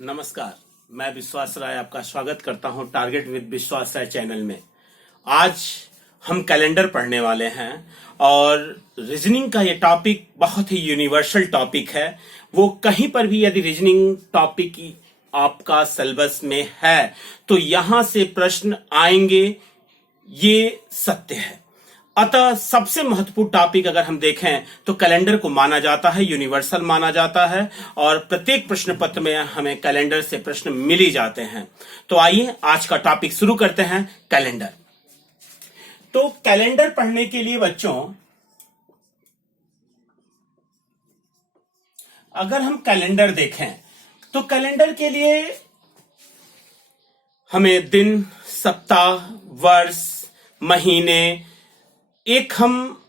नमस्कार, मैं विश्वास राय आपका स्वागत करता हूं टारगेट विद विश्वास राय चैनल में। आज हम कैलेंडर पढ़ने वाले हैं और रीजनिंग का ये टॉपिक बहुत ही यूनिवर्सल टॉपिक है। वो कहीं पर भी यदि रीजनिंग टॉपिक आपका सिलेबस में है तो यहां से प्रश्न आएंगे, ये सत्य है। अतः सबसे महत्वपूर्ण टॉपिक अगर हम देखें तो कैलेंडर को माना जाता है, यूनिवर्सल माना जाता है और प्रत्येक प्रश्न पत्र में हमें कैलेंडर से प्रश्न मिल ही जाते हैं। तो आइए आज का टॉपिक शुरू करते हैं, कैलेंडर। तो कैलेंडर पढ़ने के लिए बच्चों, अगर हम कैलेंडर देखें तो कैलेंडर के लिए हमें दिन, सप्ताह, वर्ष, महीने एक हम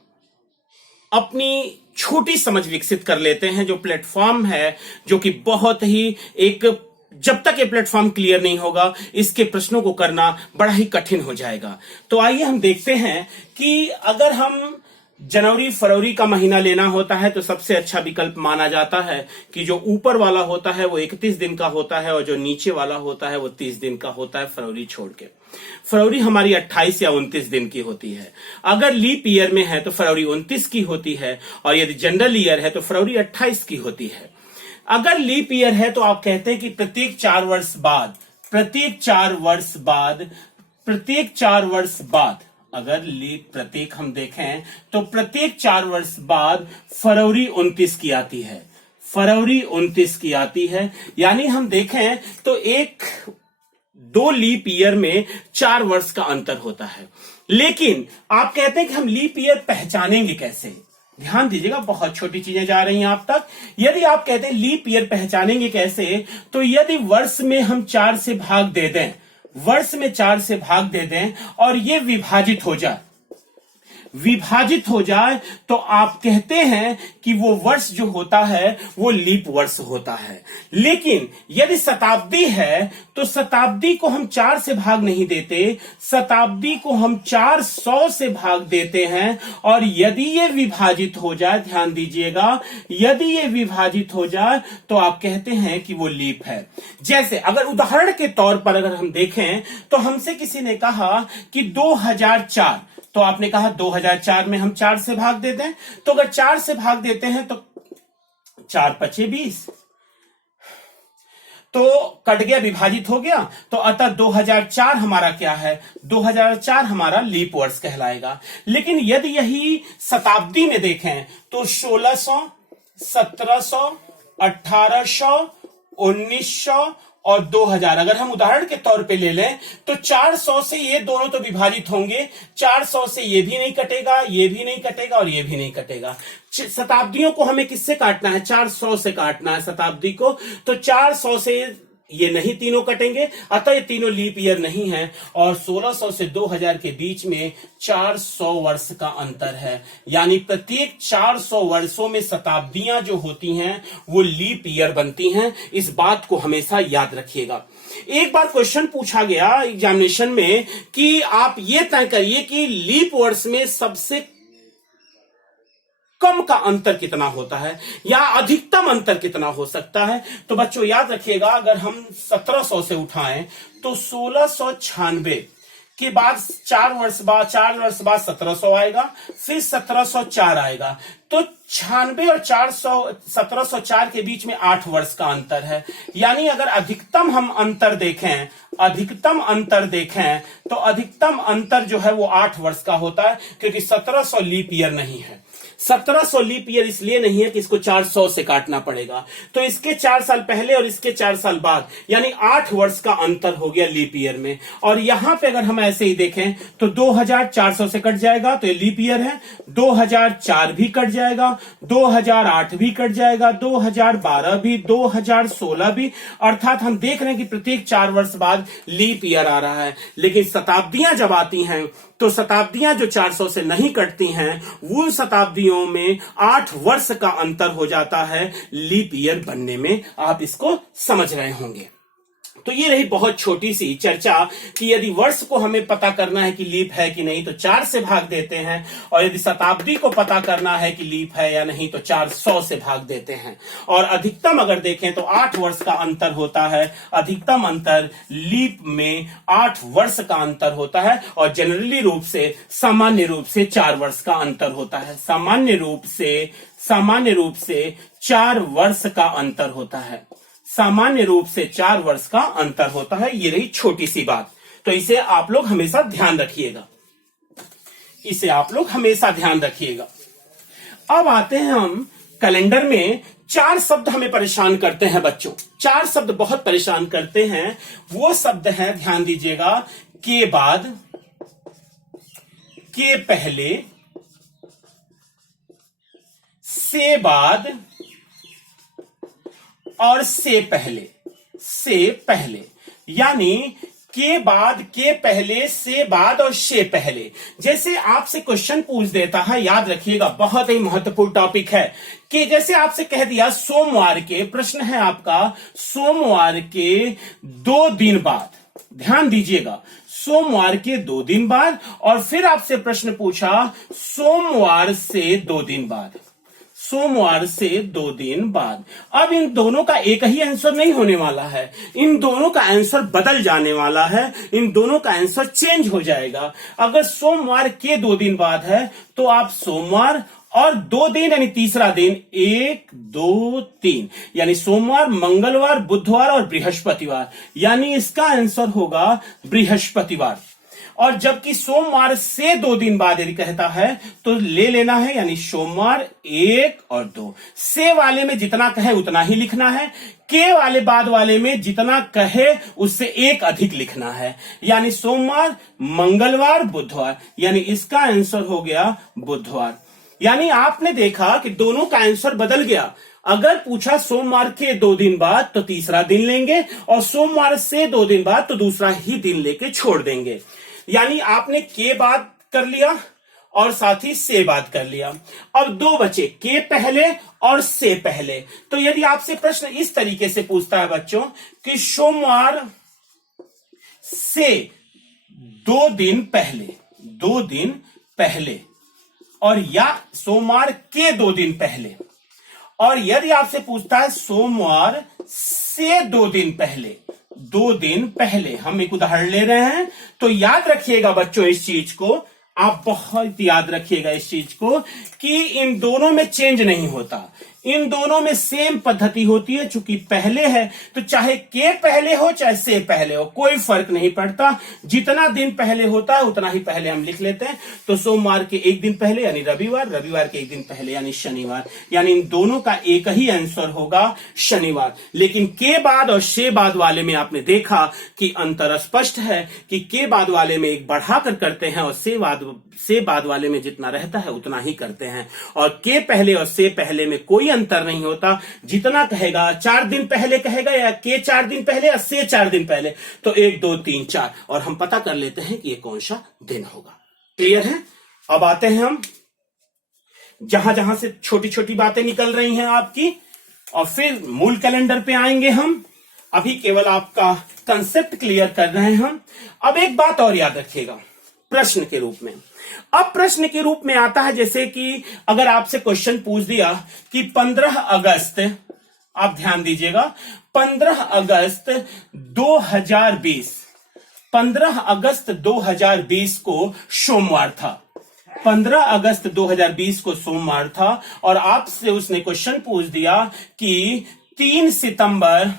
अपनी छोटी समझ विकसित कर लेते हैं। जो प्लेटफॉर्म है, जो कि बहुत ही एक, जब तक ये प्लेटफॉर्म क्लियर नहीं होगा इसके प्रश्नों को करना बड़ा ही कठिन हो जाएगा। तो आइए हम देखते हैं कि अगर हम जनवरी फरवरी का महीना लेना होता है तो सबसे अच्छा विकल्प माना जाता है कि जो ऊपर वाला होता है वो 31 दिन का होता है और जो नीचे वाला होता है वो 30 दिन का होता है, फरवरी छोड़ के। फरवरी हमारी 28 या 29 दिन की होती है। अगर लीप ईयर में है तो फरवरी 29 की होती है और यदि जनरल ईयर है तो फरवरी 28 की होती है। अगर लीप ईयर है तो आप कहते हैं कि प्रत्येक 4 वर्ष बाद अगर लीप प्रत्येक हम देखें तो प्रत्येक 4 वर्ष बाद फरवरी 29 की आती है, यानी हम देखें तो 2 लीप ईयर में 4 वर्ष का अंतर होता है। लेकिन आप कहते हैं कि हम लीप ईयर पहचानेंगे कैसे? ध्यान दीजिएगा, बहुत छोटी चीजें जा रही हैं आप तक। यदि आप कहते हैं लीप ईयर पहचानेंगे कैसे, तो यदि वर्ष में हम 4 से भाग दे दें और ये विभाजित हो जाए तो आप कहते हैं कि वो वर्ष जो होता है वो लीप वर्ष होता है। लेकिन यदि शताब्दी है तो शताब्दी को हम 4 से भाग नहीं देते, शताब्दी को हम 400 से भाग देते हैं। और यदि ये विभाजित हो जाए, ध्यान दीजिएगा, यदि ये विभाजित हो जाए तो आप कहते हैं कि वो लीप है। जैसे अगर उदाहरण के तौर पर अगर हम देखें तो हमसे किसी ने कहा कि 2004, तो आपने कहा 2004 में हम 4 से भाग देते हैं। तो अगर 4 से भाग देते हैं तो 4 पचे 20, तो कट गया, विभाजित हो गया। तो अतः 2004 हमारा क्या है? 2004 हमारा लीप वर्ष कहलाएगा। लेकिन यदि यही शताब्दी में देखें तो 1600, 1700, 1800, 1900 और 2000 अगर हम उदाहरण के तौर पे ले लें तो 400 से ये दोनों तो विभाजित होंगे, 400 से ये भी नहीं कटेगा, ये भी नहीं कटेगा और ये भी नहीं कटेगा। शताब्दियों को हमें किससे काटना है? 400 से काटना है शताब्दी को। तो 400 से ये नहीं, तीनों कटेंगे, अतः ये तीनों लीप ईयर नहीं है। और 1600 से 2000 के बीच में 400 वर्ष का अंतर है, यानी प्रत्येक 400 वर्षों में शताब्दियां जो होती हैं वो लीप ईयर बनती हैं। इस बात को हमेशा याद रखिएगा। एक बार क्वेश्चन पूछा गया एग्जामिनेशन में कि आप ये तय करिए कि लीप वर्ष में सबसे कम का अंतर कितना होता है या अधिकतम अंतर कितना हो सकता है। तो बच्चों याद रखिएगा, अगर हम 1700 से उठाएं तो 1696 के बाद 4 वर्ष बाद 1700 आएगा, फिर 1704 आएगा। तो 96 और 400 1704 के बीच में 8 वर्ष का अंतर है। यानी अगर अधिकतम अंतर देखें तो अधिकतम अंतर जो है वो 8 वर्ष का होता है, क्योंकि 1700 लीप ईयर नहीं है। 1700 लीप ईयर इसलिए नहीं है कि इसको 400 से काटना पड़ेगा, तो इसके 4 साल पहले और इसके 4 साल बाद, यानी 8 वर्ष का अंतर हो गया लीप ईयर में। और यहां पे अगर हम ऐसे ही देखें तो 2400 से कट जाएगा तो ये लीप ईयर है, 2004 भी कट जाएगा, 2008 भी कट जाएगा, 2012 भी, 2016 भी। अर्थात हम देख रहे हैं कि प्रत्येक 4 वर्ष बाद लीप ईयर आ रहा है। लेकिन शताब्दियां जब आती हैं तो शताब्दियां जो 400 से नहीं कटती हैं, उन शताब्दियों में 8 वर्ष का अंतर हो जाता है लीप ईयर बनने में। आप इसको समझ रहे होंगे। तो ये रही बहुत छोटी सी चर्चा कि यदि वर्ष को हमें पता करना है कि लीप है कि नहीं तो 4 से भाग देते हैं, और यदि शताब्दी को पता करना है कि लीप है या नहीं तो 400 से भाग देते हैं। और अधिकतम अगर देखें तो 8 वर्ष का अंतर होता है। अधिकतम अंतर लीप में 8 वर्ष का अंतर होता है, और जनरली रूप से सामान्य रूप से 4 वर्ष का अंतर होता है। सामान्य रूप से 4 वर्ष का अंतर होता है। सामान्य रूप से 4 वर्ष का अंतर होता है। ये रही छोटी सी बात, तो इसे आप लोग हमेशा ध्यान रखिएगा। इसे आप लोग हमेशा ध्यान रखिएगा। अब आते हैं हम कैलेंडर में। 4 शब्द हमें परेशान करते हैं बच्चों, 4 शब्द बहुत परेशान करते हैं। वो शब्द हैं, ध्यान दीजिएगा, के बाद, के पहले, से बाद और से पहले। से पहले यानी के बाद, के पहले, से बाद और से पहले। जैसे आपसे क्वेश्चन पूछ देता है, याद रखिएगा बहुत ही महत्वपूर्ण टॉपिक है, कि जैसे आपसे कह दिया सोमवार के, प्रश्न है आपका सोमवार के 2 दिन बाद। ध्यान दीजिएगा, सोमवार के 2 दिन बाद, और फिर आपसे प्रश्न पूछा सोमवार से 2 दिन बाद। सोमवार से 2 दिन बाद। अब इन दोनों का एक ही आंसर नहीं होने वाला है, इन दोनों का आंसर बदल जाने वाला है, इन दोनों का आंसर चेंज हो जाएगा। अगर सोमवार के 2 दिन बाद है तो आप सोमवार और 2 दिन यानी तीसरा दिन 1, 2, 3 यानी सोमवार, मंगलवार, बुधवार और बृहस्पतिवार, यानी इसका आंसर होगा बृहस्पतिवार। और जबकि सोमवार से 2 दिन बाद यदि कहता है तो ले लेना है, यानी सोमवार 1 और 2। से वाले में जितना कहे उतना ही लिखना है, के वाले बाद वाले में जितना कहे उससे 1 अधिक लिखना है, यानी सोमवार, मंगलवार, बुधवार, यानी इसका आंसर हो गया बुधवार। यानी आपने देखा कि दोनों का आंसर बदल गया। अगर पूछा सोमवार के 2 दिन बाद तो तीसरा दिन लेंगे, और सोमवार से 2 दिन बाद तो दूसरा ही दिन लेके छोड़ देंगे। यानी आपने के बाद कर लिया और साथ ही से बाद कर लिया। अब 2 बचे, के पहले और से पहले। तो यदि आपसे प्रश्न इस तरीके से पूछता है बच्चों कि सोमवार से 2 दिन पहले, 2 दिन पहले, और या सोमवार के 2 दिन पहले, और यदि आपसे पूछता है सोमवार से 2 दिन पहले, 2 दिन पहले, हम एक उदाहरण ले रहे हैं, तो याद रखिएगा बच्चों इस चीज को, आप बहुत याद रखिएगा इस चीज को, कि इन दोनों में चेंज नहीं होता, इन दोनों में सेम पद्धति होती है। चूंकि पहले है तो चाहे के पहले हो चाहे से पहले हो, कोई फर्क नहीं पड़ता, जितना दिन पहले होता है उतना ही पहले हम लिख लेते हैं। तो सोमवार के 1 दिन पहले यानी रविवार, रविवार के 1 दिन पहले यानी शनिवार, यानी इन दोनों का एक ही आंसर होगा शनिवार। लेकिन के बाद और से बाद वाले में आपने देखा कि अंतर स्पष्ट है, कि के बाद वाले में 1 बढ़ाकर करते हैं और से बाद वाले में जितना रहता है उतना ही करते हैं। और के पहले और से पहले में कोई अंतर नहीं होता, जितना कहेगा 4 दिन पहले कहेगा, या के 4 दिन पहले या से 4 दिन पहले, तो 1, 2, 3, 4, और हम पता कर लेते हैं कि ये कौन सा दिन होगा। क्लियर है? अब आते हैं हम जहां जहां से छोटी छोटी बातें निकल रही हैं आपकी, और फिर मूल कैलेंडर पे आएंगे हम। अभी केवल आपका कंसेप्ट क्लियर कर रहे हैं हम। अब एक बात और याद रखिएगा प्रश्न के रूप में। अब प्रश्न के रूप में आता है, जैसे कि अगर आपसे क्वेश्चन पूछ दिया कि 15 अगस्त, आप ध्यान दीजिएगा, 15 अगस्त 2020, 15 अगस्त 2020 को सोमवार था, 15 अगस्त 2020 को सोमवार था, और आपसे उसने क्वेश्चन पूछ दिया कि 3 सितंबर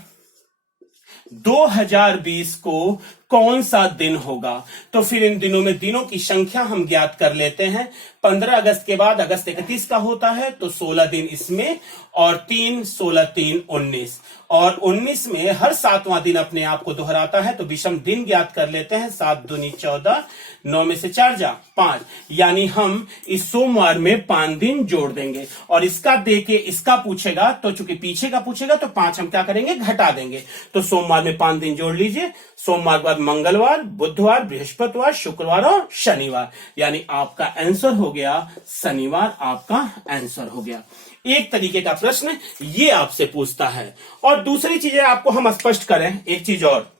2020 को कौन सा दिन होगा। तो फिर इन दिनों में दिनों की संख्या हम ज्ञात कर लेते हैं। 15 अगस्त के बाद अगस्त 31 का होता है, तो 16 दिन इसमें, और 3, 16, 3, 19, और 19 में हर 7वां दिन अपने आप को दोहराता है, तो विषम दिन ज्ञात कर लेते हैं। 7 दूनी 14, 9 में से 4 जा 5, यानी हम इस सोमवार में 5 दिन जोड़ देंगे। और इसका देके इसका पूछेगा, तो चूंकि पीछे का पूछेगा तो 5 हम क्या करेंगे, घटा देंगे। तो सोमवार में 5 दिन जोड़ लीजिए, सोमवार के बाद मंगलवार, बुधवार, बृहस्पतिवार, शुक्रवार और शनिवार। यानी आपका आंसर हो गया शनिवार, आपका आंसर हो गया। एक तरीके का प्रश्न ये आपसे पूछता है। और दूसरी चीजें आपको हम स्पष्ट करें, एक चीज और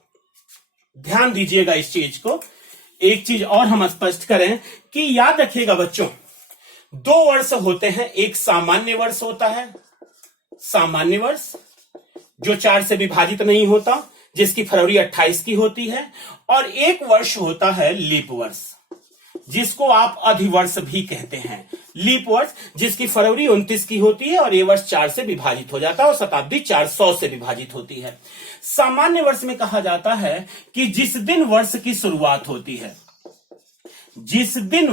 ध्यान दीजिएगा इस चीज को, एक चीज और हम स्पष्ट करें कि याद रखिएगा बच्चों, 2 वर्ष होते हैं। एक सामान्य वर्ष होता है, सामान्य वर्ष जो 4 से विभाजित नहीं होता, जिसकी फरवरी 28 की होती है, और एक वर्ष होता है लीप वर्ष, जिसको आप अधिवर्ष भी कहते हैं। लीप वर्ष जिसकी फरवरी 29 की होती है और ये वर्ष 4 से विभाजित हो जाता है और शताब्दी 400 से विभाजित होती है। सामान्य वर्ष में कहा जाता है कि जिस दिन वर्ष की शुरुआत होती है, जिस दिन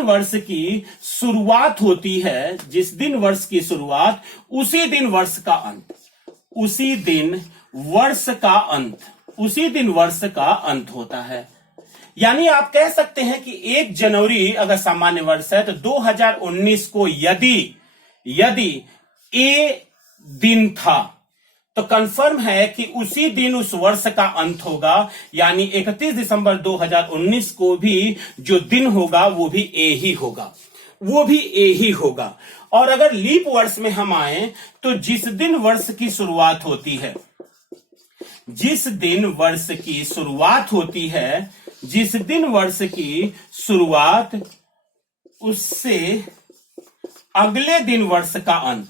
वर्ष की शुरुआत होती है, जिस दिन वर्ष की शुरुआत, उसी दिन वर्ष का अंत, उसी दिन वर्ष का अंत, उसी दिन वर्ष का अंत होता है। यानी आप कह सकते हैं कि 1 जनवरी अगर सामान्य वर्ष है तो 2019 को यदि ए दिन था तो कंफर्म है कि उसी दिन उस वर्ष का अंत होगा। यानी 31 दिसंबर 2019 को भी जो दिन होगा वो भी ए ही होगा, वो भी ए ही होगा। और अगर लीप वर्ष में हम आए तो जिस दिन वर्ष की शुरुआत होती है, जिस दिन वर्ष की शुरुआत होती है, जिस दिन वर्ष की शुरुआत, उससे अगले दिन वर्ष का अंत,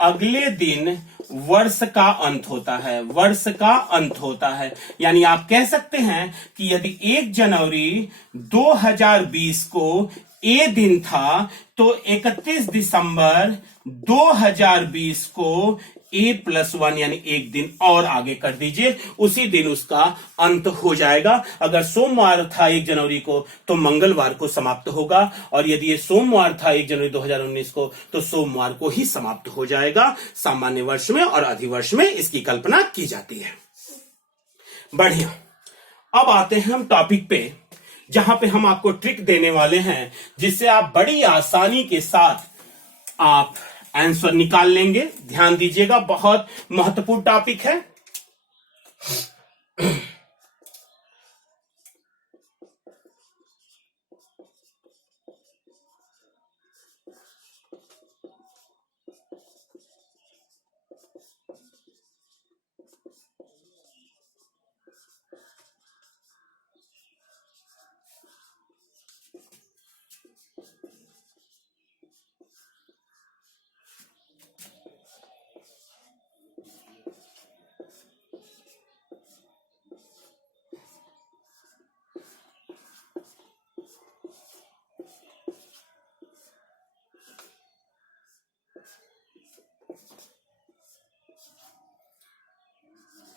अगले दिन वर्ष का अंत होता है, वर्ष का अंत होता है। यानी आप कह सकते हैं कि यदि 1 जनवरी 2020 को ए दिन था तो 31 दिसंबर 2020 को A+1 यानी एक दिन और आगे कर दीजिए, उसी दिन उसका अंत हो जाएगा। अगर सोमवार था 1 जनवरी को तो मंगलवार को समाप्त होगा, और यदि ये सोमवार था 1 जनवरी 2019 को तो सोमवार को ही समाप्त हो जाएगा। सामान्य वर्ष में और अधिवर्ष में इसकी कल्पना की जाती है। बढ़िया, अब आते हैं हम टॉपिक पे, जहां पे हम आपको ट्रिक देने वाले हैं जिससे आप बड़ी आसानी के साथ आप आंसर निकाल लेंगे। ध्यान दीजिएगा, बहुत महत्वपूर्ण टॉपिक है।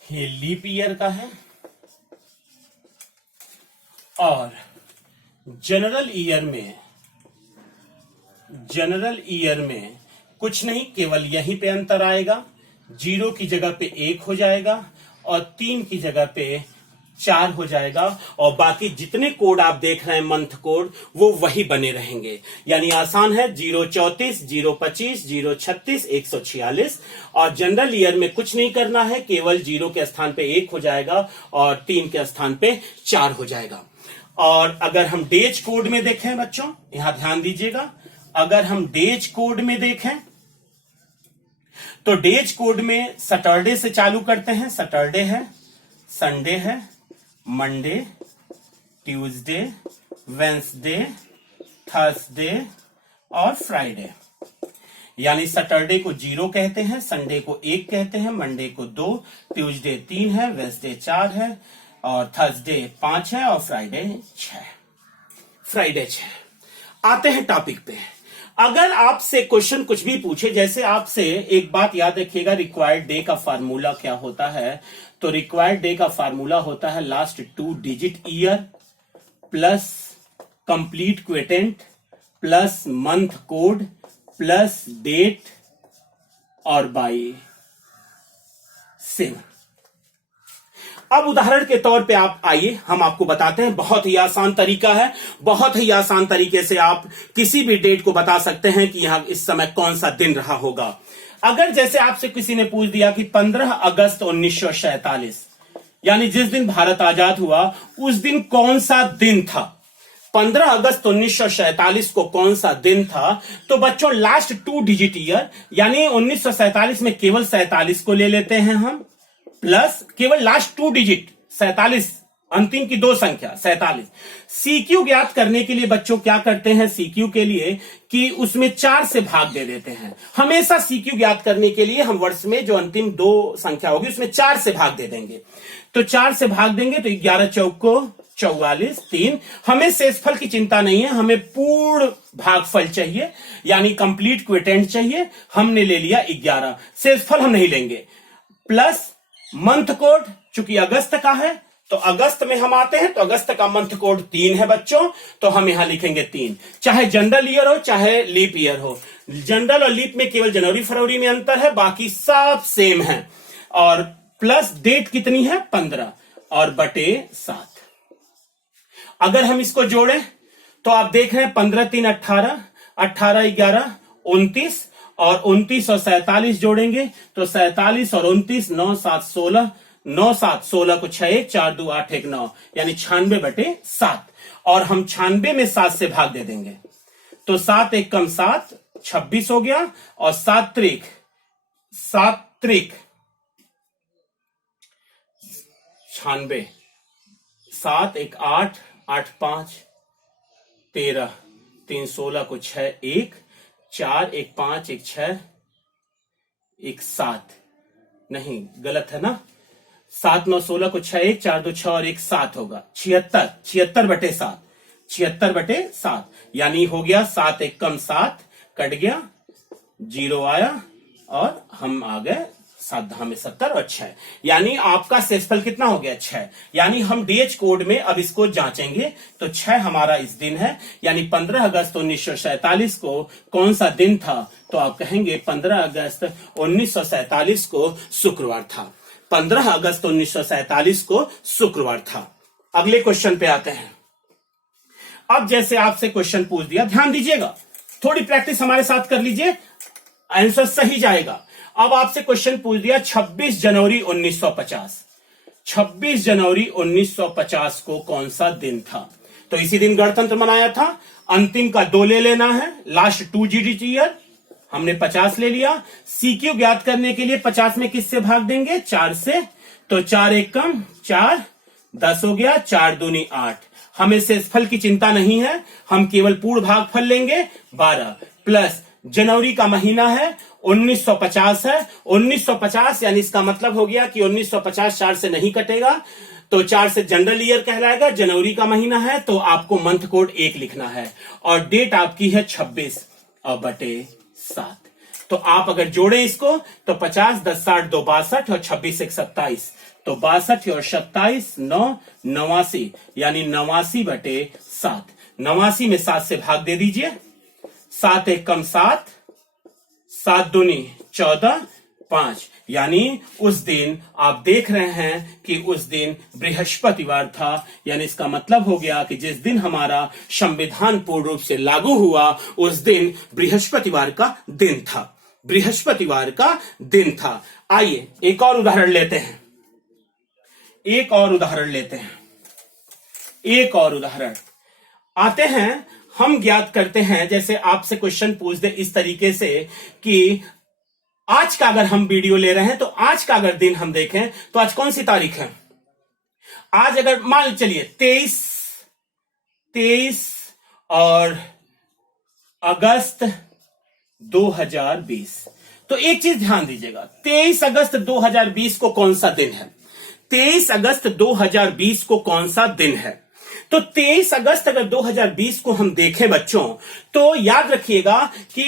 ये लीप ईयर का है और जनरल ईयर में कुछ नहीं, केवल यहीं पे अंतर आएगा। 0 की जगह पे 1 हो जाएगा और 3 की जगह पे 4 हो जाएगा, और बाकी जितने कोड आप देख रहे हैं मंथ कोड वो वही बने रहेंगे। यानी आसान है, 034, 025, 036, 146। और जनरल ईयर में कुछ नहीं करना है, केवल 0 के स्थान पे 1 हो जाएगा और 3 के स्थान पे 4 हो जाएगा। और अगर हम डेज कोड में देखें बच्चों, यहां ध्यान दीजिएगा, अगर हम डेज कोड में देखें तो डेज कोड में सैटरडे से चालू करते हैं। सैटरडे है, संडे है, मंडे, ट्यूसडे, वेंसडे, थर्सडे और फ्राइडे। यानी सैटरडे को 0 कहते हैं, संडे को 1 कहते हैं, मंडे को 2, ट्यूसडे 3 है, वेंसडे 4 है और थर्सडे 5 है और फ्राइडे 6। आते हैं टॉपिक पे। अगर आपसे क्वेश्चन कुछ भी पूछे, जैसे आपसे एक बात याद रखिएगा, रिक्वायर्ड डे का फार्मूला क्या होता है, तो रिक्वायर्ड डे का फार्मूला होता है last 2 digit year plus complete quotient plus month code plus date और बाई 7। अब उदाहरण के तौर पे आप आइए, हम आपको बताते हैं। बहुत ही आसान तरीका है, बहुत ही आसान तरीके से आप किसी भी डेट को बता सकते हैं कि यहां इस समय कौन सा दिन रहा होगा। अगर जैसे आपसे किसी ने पूछ दिया कि 15 अगस्त 1947, यानी जिस दिन भारत आजाद हुआ उस दिन कौन सा दिन था, 15 अगस्त 1947 को कौन सा दिन था। तो बच्चों लास्ट 2 डिजिट ईयर यानी 1947 में केवल 47 को ले लेते हैं हम, प्लस केवल लास्ट 2 डिजिट 47, अंतिम की 2 संख्या 47। सीक्यू ज्ञात करने के लिए बच्चों क्या करते हैं, सीक्यू के लिए कि उसमें 4 से भाग दे देते हैं। हमेशा सीक्यू ज्ञात करने के लिए हम वर्ष में जो अंतिम 2 संख्या होगी उसमें 4 से भाग दे देंगे। तो 4 से भाग देंगे तो 11 चौको 44, 3। हमें शेषफल की चिंता नहीं है, हमें पूर्ण भागफल चाहिए यानी कंप्लीट क्विटेंट चाहिए। हमने ले लिया 11, शेषफल हम नहीं लेंगे। प्लस मंथ कोड चूंकि अगस्त का है तो अगस्त में हम आते हैं तो अगस्त का मंथ कोड 3 है बच्चों, तो हम यहां लिखेंगे 3। चाहे जनरल ईयर हो चाहे लीप ईयर हो, जनरल और लीप में केवल जनवरी फरवरी में अंतर है, बाकी सब सेम है। और प्लस डेट कितनी है 15 और बटे 7। अगर हम इसको जोड़ें तो आप देख रहे हैं 15 3 18, 18 11 29 और 29 और 47 जोड़ेंगे तो 47 और 29 9 7 16, 9 7 16 को 6 1 4 2 8 1 9 यानी 96 बटे 7। और हम 96 में 7 से भाग दे देंगे तो 7 1 कम 7 26 हो गया और 7 त्रिक 96, 7 1 8 8 5 13, 3 16 को 6 1 4 1 5 1 6 1 7, नहीं गलत है ना, 7 9 16 को 6 1 4 2 6 और 1 7 होगा 76, 76 बटे 7, 76 बटे 7 यानी हो गया 7 1 कम 7 कट गया 0 आया और हम आ गए 7 10 में 70 और 6 यानी आपका शेषफल कितना हो गया 6। यानी हम डीएच कोड में अब इसको जांचेंगे तो 6 हमारा इस दिन है यानी 15 अगस्त 1947 को कौन सा दिन था, तो आप कहेंगे 15 अगस्त 1947 को शुक्रवार था। 15 अगस्त 1947 को शुक्रवार था। अगले क्वेश्चन पे आते हैं। अब जैसे आपसे क्वेश्चन पूछ दिया, ध्यान दीजिएगा, थोड़ी प्रैक्टिस हमारे साथ कर लीजिए, आंसर सही जाएगा। अब आपसे क्वेश्चन पूछ दिया 26 जनवरी 1950, 26 जनवरी 1950 को कौन सा दिन था, तो इसी दिन गणतंत्र मनाया था। अंतिम का 2 ले लेना है, लास्ट 2 डिजिट ईयर हमने 50 ले लिया। सीक्यू ज्ञात करने के लिए 50 में किससे भाग देंगे 4 से, तो 4 1 कम 4 10 हो गया, 4 दूनी 8। हमें शेषफल की चिंता नहीं है, हम केवल पूर्ण भागफल लेंगे 12। प्लस जनवरी का महीना है 1950 है, 1950 यानी इसका मतलब हो गया कि 1950 4 से नहीं कटेगा तो 4 से जनरल ईयर कहलाएगा। जनवरी का महीना है तो आपको मंथ कोड 1 लिखना है और डेट आपकी है 26 और बटे 7। तो आप अगर जोड़े इसको तो 50 10 60 2 62 और 26 1 27, तो 62 और 27 9 89 यानी 89 बटे 7। 89 में 7 से भाग दे दीजिए, 7 1 कम 7, 7 दूनी 14 5 यानी उस दिन आप देख रहे हैं कि उस दिन बृहस्पतिवार था। यानी इसका मतलब हो गया कि जिस दिन हमारा संविधान पूर्ण रूप से लागू हुआ उस दिन बृहस्पतिवार का दिन था, बृहस्पतिवार का दिन था। आइए एक और उदाहरण लेते हैं, एक और उदाहरण लेते हैं, एक और उदाहरण आते हैं। हम ज्ञात करते हैं, जैसे आपसे क्वेश्चन पूछ दे इस तरीके से कि आज का अगर हम वीडियो ले रहे हैं तो आज का अगर दिन हम देखें तो आज कौन सी तारीख है, आज अगर मान चलिए 23 और अगस्त 2020, तो एक चीज ध्यान दीजिएगा, 23 अगस्त 2020 को कौन सा दिन है, 23 अगस्त 2020 को कौन सा दिन है। तो 23 अगस्त अगर 2020 को हम देखें बच्चों तो याद रखिएगा कि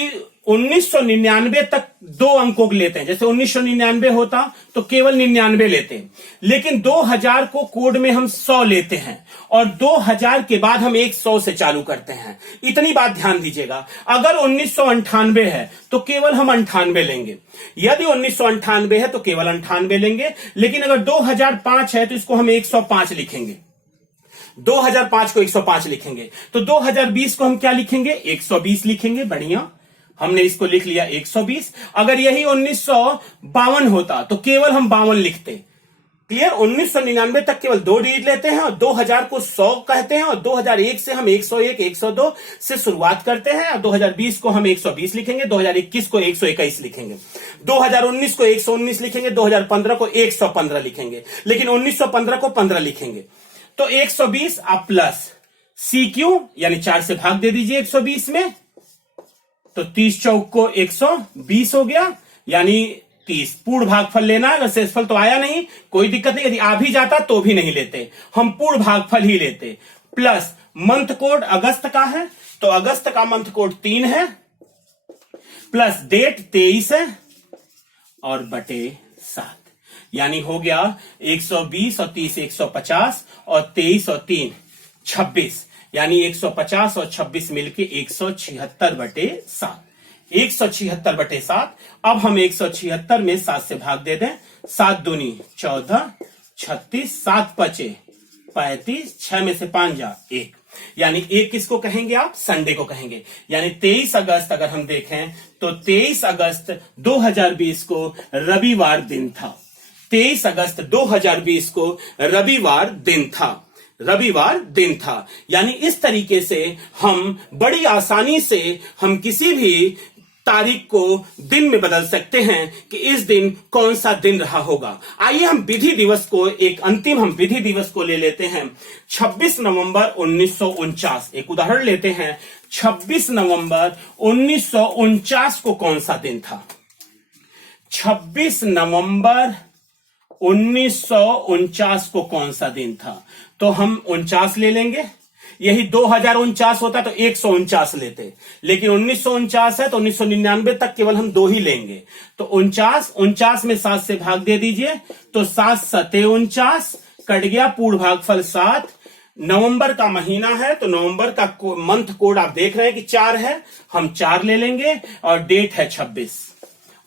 1999 तक 2 अंकों को लेते हैं। जैसे 1999 होता तो केवल 99 लेते हैं, लेकिन 2000 को कोड में हम 100 लेते हैं और 2000 के बाद हम 100 से चालू करते हैं। इतनी बात ध्यान दीजिएगा। अगर 1998 है तो केवल हम 98 लेंगे, यदि 1998 है तो केवल 98 लेंगे, लेकिन अगर 2005 है तो इसको हम 105 लिखेंगे, 2005 को 105 लिखेंगे। तो 2020 को हम क्या लिखेंगे 120 लिखेंगे। बढ़िया, हमने इसको लिख लिया 120। अगर यही 1952 होता तो केवल हम 52 लिखते, क्लियर। 1999 तक केवल 2 डिजिट लेते हैं और 2000 को 100 कहते हैं और 2001 से हम 101, 102 से शुरुआत करते हैं और 2020 को हम 120 लिखेंगे, 2021 को 121 लिखेंगे, 2019 को 119 लिखेंगे, 2015 को 115 लिखेंगे, लेकिन 1915 को 15 लिखेंगे। तो 120 आप प्लस CQ यानी 4 से भाग दे दीजिए 120 में, तो 30 चौक को 120 हो गया, यानी 30 पूर्ण भागफल लेना है। अगर शेषफल तो आया नहीं, कोई दिक्कत नहीं, यदि आ भी जाता तो भी नहीं लेते, हम पूर्ण भागफल ही लेते। प्लस मंथ कोड अगस्त का है, तो अगस्त का मंथ कोड 3 है, प्लस डेट 23 है और बटे 7, यानी हो गया 120 और 30 150 और 23 और 3 26, यानी 150 और 26 मिलके 176 बटे 7, 176 बटे 7। अब हम 176 में 7 से भाग दे दें, 7 दूनी 14, 36, 7 पचे 35, 6 में से 5 जा 1, यानी 1 किसको कहेंगे आप? संडे को कहेंगे। यानी 23 अगस्त अगर हम देखें तो 23 अगस्त 2020 को रविवार दिन था, 23 अगस्त 2020 को रविवार दिन था, रविवार दिन था। यानी इस तरीके से हम बड़ी आसानी से हम किसी भी तारीख को दिन में बदल सकते हैं कि इस दिन कौन सा दिन रहा होगा। आइए हम विधि दिवस को, एक अंतिम हम विधि दिवस को ले लेते हैं, 26 नवंबर 1949। एक उदाहरण लेते हैं, 26 नवंबर 1949 को कौन सा दिन था? 26 नवंबर 1949 को कौन सा दिन था? तो हम 49 ले लेंगे, यही 2049 होता तो 149 लेते, लेकिन 1949 है तो 1999 तक केवल हम 2 ही लेंगे। तो 49 में 7 से भाग दे दीजिए, तो 7 सते 49, कट गया पूर्ण भागफल 7। नवंबर का महीना है तो नवंबर का मंथ कोड आप देख रहे हैं कि 4 है, हम 4 ले लेंगे और डेट है 26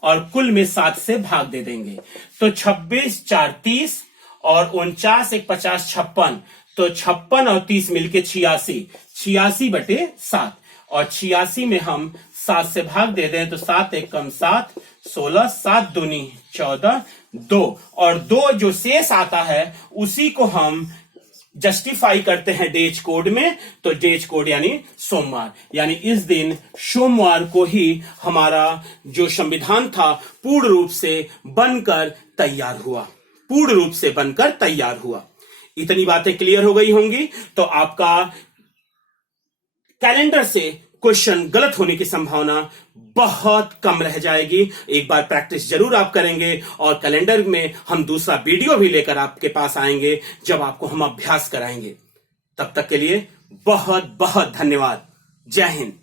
और कुल में 7 से भाग दे देंगे। तो 26 4 30 और 49 1 50 56, तो 56 और 30 मिलके 86, 86 बटे 7 और 86 में हम 7 से भाग दे दें तो 7 1 कम 7 16, 7 दूनी 14, 2 और 2 जो शेष आता है उसी को हम जस्टिफाई करते हैं डेज कोड में। तो डेज कोड यानी सोमवार, यानी इस दिन सोमवार को ही हमारा जो संविधान था पूर्ण रूप से बनकर तैयार हुआ, पूर्ण रूप से बनकर तैयार हुआ। इतनी बातें क्लियर हो गई होंगी। तो आपका कैलेंडर से क्वेश्चन गलत होने की संभावना बहुत कम रह जाएगी। एक बार प्रैक्टिस जरूर आप करेंगे और कैलेंडर में हम दूसरा वीडियो भी लेकर आपके पास आएंगे जब आपको हम अभ्यास कराएंगे। तब तक के लिए बहुत बहुत धन्यवाद। जय हिंद।